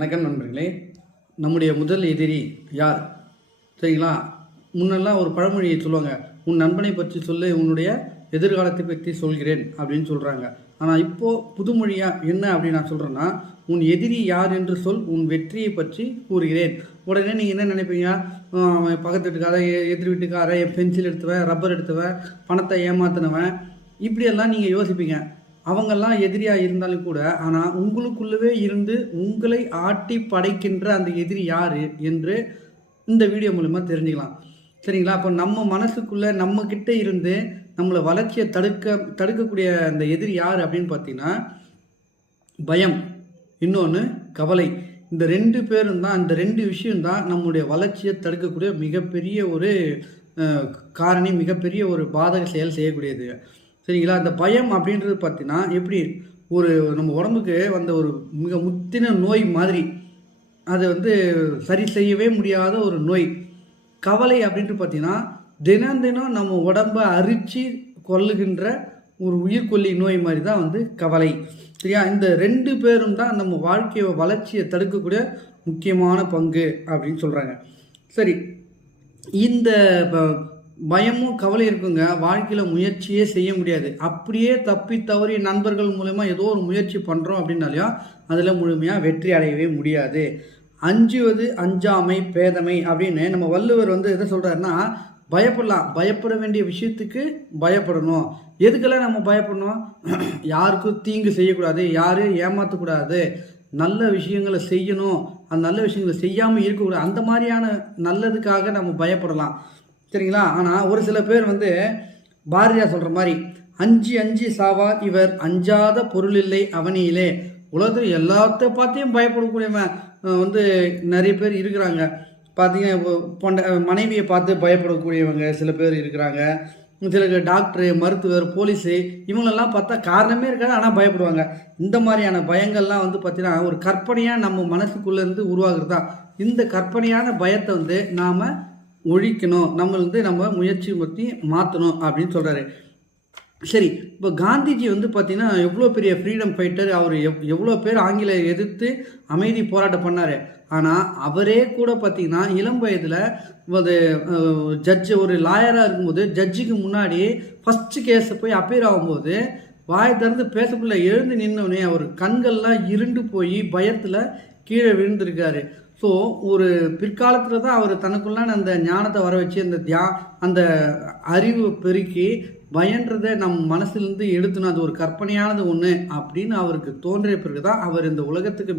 வணக்கம் நண்பர்களே. நம்முடைய முதல் எதிரி யார் சரிங்களா? முன்னெல்லாம் ஒரு பழமொழியை சொல்லுவாங்க, உன் நண்பனை பற்றி சொல்லு, உன்னுடைய எதிர்காலத்தை பற்றி சொல்கிறேன் அப்படின்னு சொல்கிறாங்க. ஆனால் இப்போது புதுமொழியாக என்ன அப்படின்னு நான் சொல்கிறேன்னா, உன் எதிரி யார் என்று சொல், உன் வெற்றியை பற்றி கூறுகிறேன். உடனே நீங்கள் என்ன நினைப்பீங்க? பக்கத்து வீட்டுக்காரன், எதிர் வீட்டுக்காரன், என் பென்சில் எடுத்துவேன், ரப்பர் எடுத்துவேன், பணத்தை ஏமாத்தினவன், இப்படியெல்லாம் நீங்கள் யோசிப்பீங்க. அவங்கெல்லாம் எதிரியாக இருந்தாலும் கூட, ஆனால் உங்களுக்குள்ளவே இருந்து உங்களை ஆட்டி படைக்கின்ற அந்த எதிரி யார் என்று இந்த வீடியோ மூலமா தெரிஞ்சுக்கலாம். சரிங்களா? அப்போ நம்ம மனசுக்குள்ளே நம்மக்கிட்ட இருந்து நம்மளை வளர்ச்சியை தடுக்கக்கூடிய அந்த எதிரி யார் அப்படின்னு பார்த்தீங்கன்னா, பயம், இன்னொன்று கவலை. இந்த ரெண்டு பேரும் தான், இந்த ரெண்டு விஷயம்தான் நம்முடைய வளர்ச்சியை தடுக்கக்கூடிய மிகப்பெரிய ஒரு காரணி, மிகப்பெரிய ஒரு பாதக செயல் செய்யக்கூடியது. சரிங்களா? அந்த பயம் அப்படின்றது பார்த்தீங்கன்னா எப்படி ஒரு நம்ம உடம்புக்கு வந்த ஒரு மிக முத்தின நோய் மாதிரி, அதை சரி செய்யவே முடியாத ஒரு நோய். கவலை அப்படின்ட்டு பார்த்தீங்கன்னா தினம் தினம் நம்ம உடம்பை அரிச்சு கொல்லுகின்ற ஒரு உயிர்கொல்லி நோய் மாதிரி தான் கவலை. சரியா? இந்த ரெண்டு பேரும் தான் நம்ம வாழ்க்கையை வளர்ச்சியை தடுக்கக்கூடிய முக்கியமான பங்கு அப்படின்னு சொல்கிறாங்க. சரி, இந்த பயமும் கவலை இருக்குங்க, வாழ்க்கையில் முயற்சியே செய்ய முடியாது. அப்படியே தப்பி தவறி நண்பர்கள் மூலமா ஏதோ ஒரு முயற்சி பண்ணுறோம் அப்படின்னாலையும் அதில் முழுமையாக வெற்றி அடையவே முடியாது. அஞ்சுவது அஞ்சாமை பேதமை அப்படின்னு நம்ம வள்ளுவர் எதை சொல்கிறாருன்னா, பயப்படலாம், பயப்பட வேண்டிய விஷயத்துக்கு பயப்படணும். எதுக்கெல்லாம் நம்ம பயப்படணும்? யாருக்கும் தீங்கு செய்யக்கூடாது, யாரையும் ஏமாற்றக்கூடாது, நல்ல விஷயங்களை செய்யணும், அந்த நல்ல விஷயங்களை செய்யாமல் இருக்கக்கூடாது, அந்த மாதிரியான நல்லதுக்காக நம்ம பயப்படலாம். சரிங்களா? ஆனால் ஒரு சில பேர் பாரதியார் சொல்கிற மாதிரி, அஞ்சு அஞ்சு சாவார் இவர் அஞ்சாத பொருள் இல்லை அவனியிலே. உலகத்தில் எல்லாத்த பார்த்தையும் பயப்படக்கூடியவன் நிறைய பேர் இருக்கிறாங்க. பார்த்தீங்கன்னா, மனைவியை பார்த்து பயப்படக்கூடியவங்க சில பேர் இருக்கிறாங்க. சில டாக்டரு, மருத்துவர், போலீஸு, இவங்களெல்லாம் பார்த்தா காரணமே இருக்காது, ஆனால் பயப்படுவாங்க. இந்த மாதிரியான பயங்கள்லாம் பார்த்தீங்கன்னா ஒரு கற்பனையாக நம்ம மனசுக்குள்ளேருந்து உருவாகிறது தான். இந்த கற்பனையான பயத்தை நாம் ஒழிக்கணும், நம்ம முயற்சி பற்றி மாற்றணும் அப்படின்னு சொல்கிறாரு. சரி, இப்போ காந்திஜி பார்த்தீங்கன்னா எவ்வளோ பெரிய ஃப்ரீடம் ஃபைட்டர். அவர் எவ்வளோ பேர் ஆங்கில எதிர்த்து அமைதி போராட்டம் பண்ணார். ஆனால் அவரே கூட பார்த்தீங்கன்னா இளம் வயதில் ஜட்ஜு, ஒரு லாயராக இருக்கும்போது ஜட்ஜுக்கு முன்னாடி ஃபஸ்ட்டு கேஸை போய் அப்பீர் ஆகும்போது வாய் திறந்து பேசக்குள்ள எழுந்து நின்னோடனே அவர் கண்கள்லாம் இருண்டு போய் பயத்தில் கீழே விழுந்திருக்காரு. ஸோ ஒரு பிற்காலத்தில் தான் அவர் தனக்குள்ளான அந்த ஞானத்தை வர வச்சு அந்த அறிவு பெருக்கி பயன்றதை நம் மனசுலேருந்து எடுத்துணும், அது ஒரு கற்பனையானது ஒன்று அப்படின்னு அவருக்கு தோன்றிய பிறகு தான் அவர் இந்த உலகத்துக்கு